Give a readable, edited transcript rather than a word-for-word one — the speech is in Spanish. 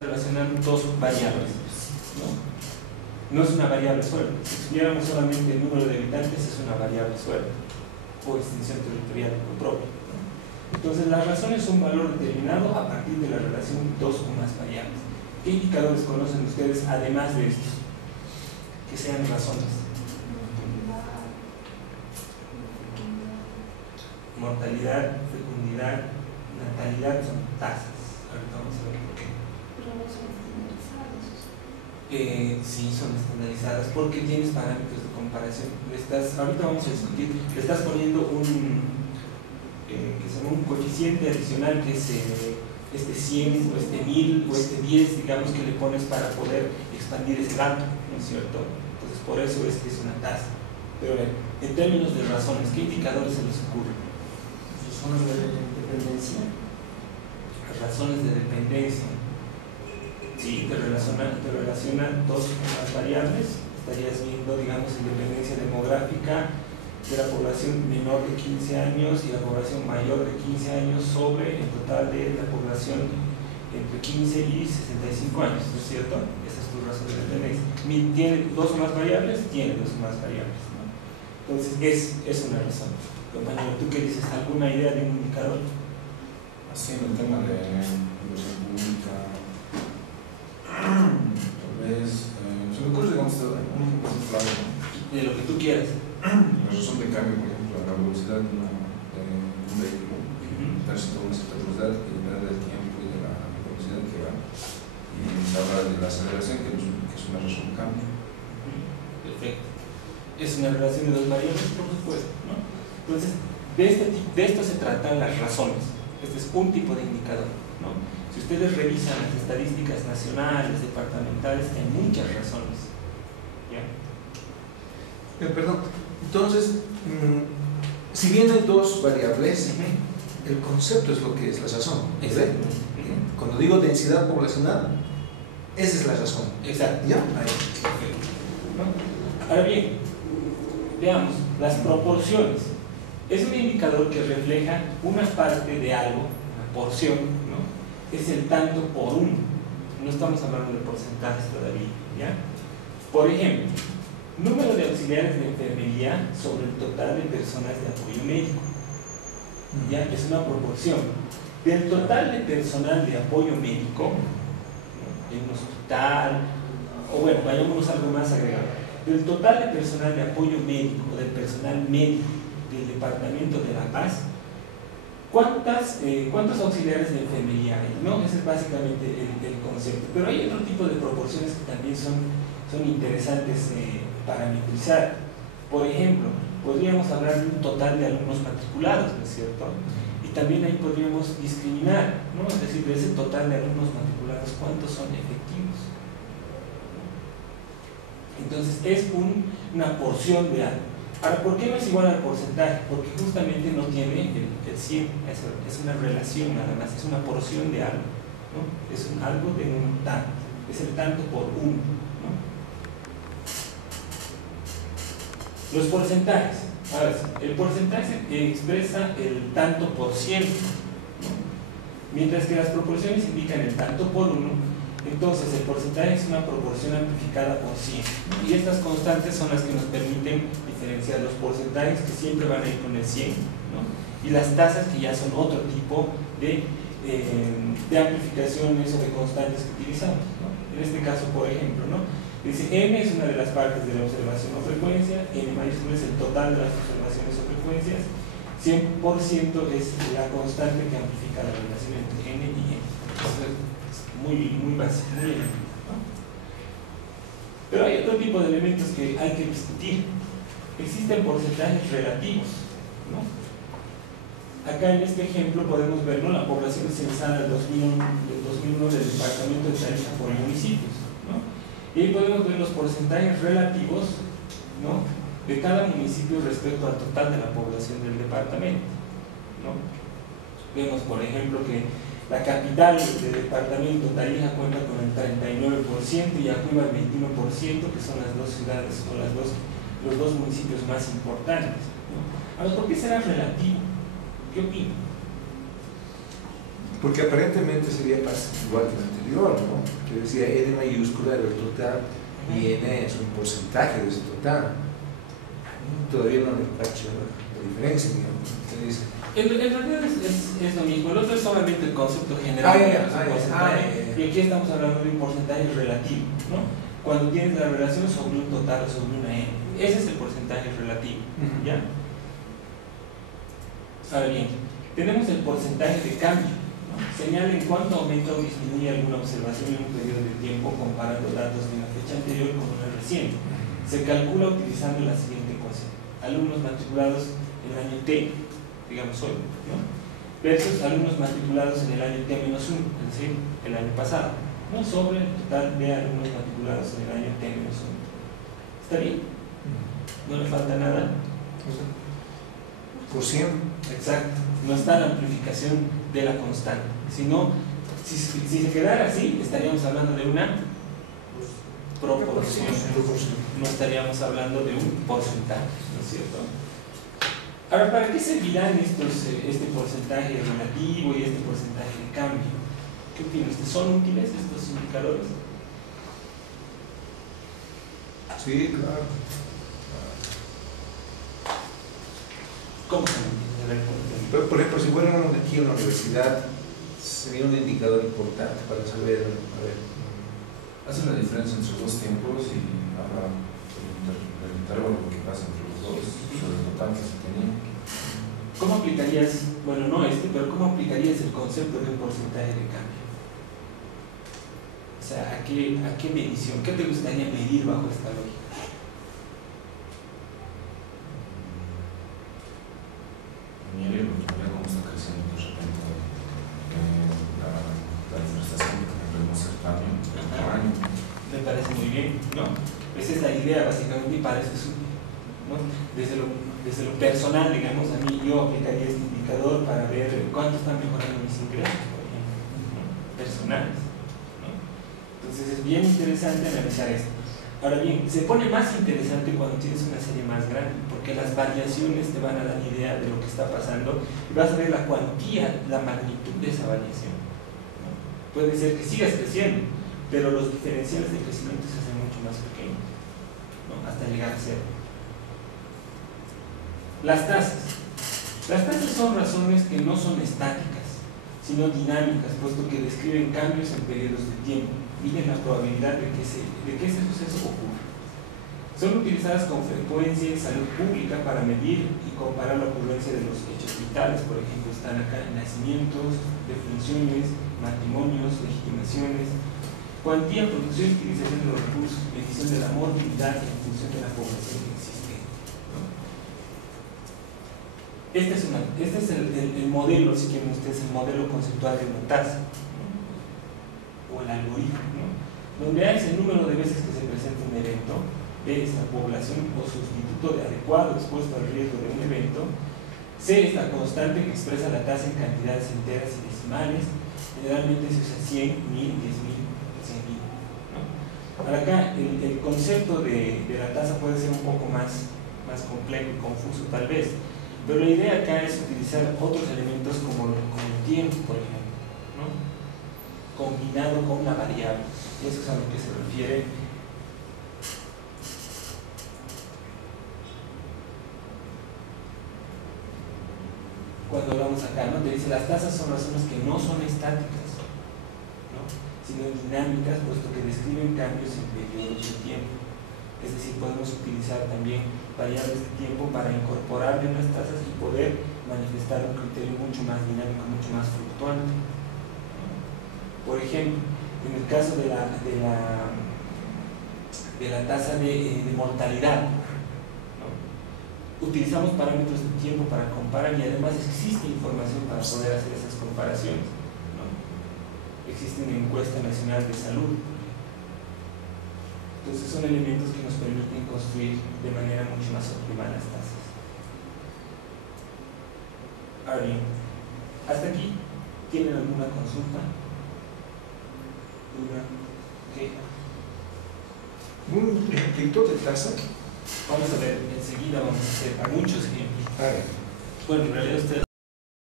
relacionando dos variables, ¿no? No es una variable suelta. Si estuviéramos solamente el número de habitantes, es una variable suelta o extensión territorial propia, ¿no? Entonces, las razones son un valor determinado a partir de la relación dos o más variables. ¿Qué indicadores conocen ustedes además de estos? Que sean razones. Mortalidad, fecundidad, natalidad son tasas. Ahorita vamos a ver por qué. Pero no son estandarizadas. Sí, son estandarizadas porque tienes parámetros de comparación. Ahorita vamos a discutir, le estás poniendo un coeficiente adicional que es este 100 o este 1000 o este 10, digamos, que le pones para poder expandir ese dato, ¿no es cierto? Entonces, por eso es que es una tasa. Pero en términos de razones, ¿qué indicadores se les ocurren? Razones de dependencia. Razones de dependencia. Sí, te relaciona dos o más variables. Estarías viendo, digamos, independencia demográfica de la población menor de 15 años y la población mayor de 15 años sobre el total de la población entre 15 y 65 años, ¿no es cierto? Esa es tu razón de dependencia. ¿Tiene dos o más variables? Tiene dos o más variables, ¿no? Entonces, es una razón. Compañero, ¿tú qué dices? ¿Alguna idea de un indicador? Así en el tema de inversión pública, tal vez, se me ocurre, digamos, un ejemplo claro, ¿no? De lo que tú quieras. La razón de cambio, por ejemplo, a la velocidad de un vehículo, necesita una cierta velocidad que depende del tiempo y de la velocidad que va. Y se habla de la aceleración, que es una razón de cambio. Perfecto. Es una relación de dos variables, por supuesto, ¿no? Entonces, de esto se tratan las razones. Este es un tipo de indicador, ¿no? Si ustedes revisan las estadísticas nacionales, departamentales, hay muchas razones. ¿Ya? Perdón, entonces, si bien hay dos variables, el concepto es lo que es la razón. Exacto. Cuando digo densidad poblacional, esa es la razón. Exacto. ¿Ya? Ahí. Perfecto. ¿No? Ahora bien, veamos las proporciones. Es un indicador que refleja una parte de algo, una porción, ¿no? Es el tanto por uno. No estamos hablando de porcentajes todavía, ¿ya? Por ejemplo, número de auxiliares de enfermería sobre el total de personas de apoyo médico. ¿Ya? Es una proporción. Del total de personal de apoyo médico, ¿no? En un hospital, o bueno, vayámonos a algo más agregado. Del total de personal de apoyo médico, o del personal médico del Departamento de La Paz, ¿cuántos auxiliares de enfermería hay? ¿No? Ese es básicamente el concepto. Pero hay otro tipo de proporciones que también son interesantes parametrizar. Por ejemplo, podríamos hablar de un total de alumnos matriculados, ¿no es cierto? Y también ahí podríamos discriminar, ¿no? Es decir, de ese total de alumnos matriculados, ¿cuántos son efectivos? Entonces, es una porción de algo. Ahora, ¿por qué no es igual al porcentaje? Porque justamente no tiene el 100, es una relación nada más, es una porción de algo, ¿no? Es algo de un tanto, es el tanto por uno, ¿no? Los porcentajes. Ahora, el porcentaje expresa el tanto por ciento, ¿no? Mientras que las proporciones indican el tanto por uno. Entonces, el porcentaje es una proporción amplificada por 100, ¿no? Y estas constantes son las que nos permiten diferenciar los porcentajes que siempre van a ir con el 100, ¿no? Y las tasas que ya son otro tipo de amplificaciones o de constantes que utilizamos, ¿no? En este caso, por ejemplo, ¿no? Dice M es una de las partes de la observación o frecuencia, N mayúscula es el total de las observaciones o frecuencias, 100% es la constante que amplifica la relación entre N y M. Entonces, muy básico, muy elemental, ¿no? Pero hay otro tipo de elementos que hay que discutir. Existen porcentajes relativos, ¿no? Acá en este ejemplo podemos ver, ¿no?, la población censada del 2001 del departamento de Tarija por municipios, ¿no? Y ahí podemos ver los porcentajes relativos, ¿no?, de cada municipio respecto al total de la población del departamento, ¿no? Vemos, por ejemplo, que la capital del departamento, Tarija, cuenta con el 39% y Acuima el 21%, que son las dos ciudades o los dos municipios más importantes, ¿no? Ahora, ¿por qué será relativo? ¿Qué opinan? Porque aparentemente sería igual que el anterior, ¿no? Que decía N mayúscula del total y N es un porcentaje de ese total. Todavía no le cacho la diferencia, digamos. ¿Qué dice? En realidad es lo mismo. El otro es solamente el concepto general. Y aquí estamos hablando de un porcentaje relativo, ¿no? Cuando tienes la relación sobre un total o sobre una N. Ese es el porcentaje relativo, ¿ya? Ahora bien, tenemos el porcentaje de cambio, ¿no? Señala en cuánto aumenta o disminuye alguna observación en un periodo de tiempo comparando datos de una fecha anterior con una reciente. Se calcula utilizando la siguiente ecuación: alumnos matriculados en el año T, digamos hoy, ¿no? Versus alumnos matriculados en el año T-1, es decir, el año pasado, ¿no? Sobre el total de alumnos matriculados en el año T-1. ¿Está bien? ¿No le falta nada? Por 100. Exacto. No está la amplificación de la constante. Sino, si se quedara así, estaríamos hablando de una proporción. No estaríamos hablando de un porcentaje, ¿no es cierto? Ahora, ¿para qué servirán este porcentaje relativo y este porcentaje de cambio? ¿Qué opina usted? ¿Son útiles estos indicadores? Sí, claro. ¿Cómo son útiles? A ver, Pero, por ejemplo, si fuera aquí en la universidad, sería un indicador importante para saber, a ver. Hace la diferencia entre dos tiempos y habla del intervalo que pasa entre los dos, sobre el total que se tenía. ¿Cómo aplicarías, bueno, no pero cómo aplicarías el concepto de un porcentaje de cambio? O sea, ¿a qué medición? ¿Qué te gustaría medir bajo esta lógica? Mire cómo está creciendo de repente la deforestación, que podemos hacer cambio por año. Me parece muy bien, ¿no? Esa es la idea básicamente y para eso es útil, ¿no? Desde lo personal, digamos, a mí yo aplicaría este indicador para ver cuánto están mejorando mis ingresos, por ejemplo, ¿no? Personales, ¿no? Entonces es bien interesante analizar esto. Ahora bien, se pone más interesante cuando tienes una serie más grande, porque las variaciones te van a dar idea de lo que está pasando y vas a ver la cuantía, la magnitud de esa variación, ¿no? Puede ser que sigas creciendo, pero los diferenciales de crecimiento se hacen mucho más pequeños, ¿no? Hasta llegar a cero. Las tasas. Las tasas son razones que no son estáticas, sino dinámicas, puesto que describen cambios en periodos de tiempo. Miden la probabilidad de que ese suceso ocurra. Son utilizadas con frecuencia en salud pública para medir y comparar la ocurrencia de los hechos vitales. Por ejemplo, están acá nacimientos, defunciones, matrimonios, legitimaciones, cuantía, producción y utilización de los recursos, medición de la morbilidad en función de la población existente, ¿no? Este es el modelo, si quieren ustedes, el modelo conceptual de una tasa, ¿no? O el algoritmo, ¿no? Donde A es el número de veces que se presenta un evento, B es la población o sustituto de adecuado expuesto al riesgo de un evento, C es la constante que expresa la tasa en cantidades enteras y decimales, generalmente se usa 100, 1000, 10.000, 100.000, ¿no? Ahora acá el concepto de la tasa puede ser un poco más complejo y confuso tal vez, pero la idea acá es utilizar otros elementos como el tiempo, por ejemplo, ¿no? Combinado con una variable. Eso es a lo que se refiere cuando hablamos acá, ¿no? Te dice las tasas son razones que no son estáticas, ¿no? Sino dinámicas, puesto que describen cambios en periodos de tiempo. Es decir, podemos utilizar también variables de tiempo para incorporar en las tasas y poder manifestar un criterio mucho más dinámico, mucho más fluctuante, ¿no? Por ejemplo, en el caso de la tasa de mortalidad, ¿no? Utilizamos parámetros de tiempo para comparar y además existe información para poder hacer esas comparaciones, ¿no? Existe una encuesta nacional de salud. Entonces son elementos que nos permiten construir de manera mucho más óptima las tasas. Ahora bien, hasta aquí, ¿tienen alguna consulta? ¿Duda? ¿Queja? ¿Un ejemplito de tasa? Vamos a ver, enseguida vamos a hacer muchos ejemplos. A ver. Bueno, en realidad ustedes